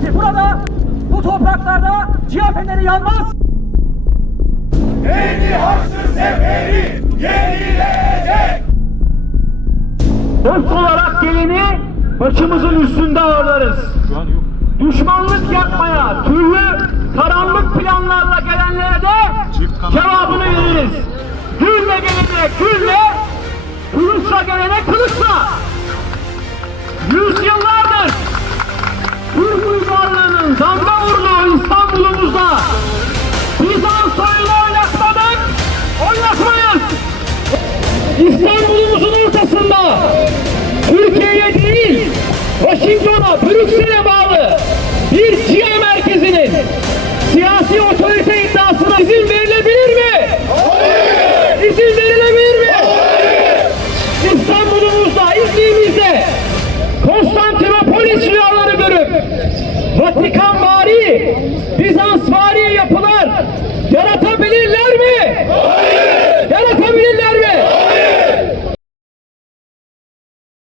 ki burada bu topraklarda cihan feneri yanmaz. Yeni Haçlı Seferi yenilecek. Dost olarak geleni başımızın üstünde ağırlarız. Düşmanlık yapmaya, türlü karanlık planlarla gelenlere de cevabını veririz. Gülle gelene gülle, kılıçla gelene kılıçla. İstanbul'umuzun ortasında Türkiye'ye değil Washington'a, Brüksel'e bağlı bir CIA merkezinin siyasi otorite iddiasına izin verilebilir mi? Hayır! İzin verilebilir mi? Hayır! İstanbul'umuzda, İzmir'imizde Konstantinopolis rüyaları görüp Vatikan vari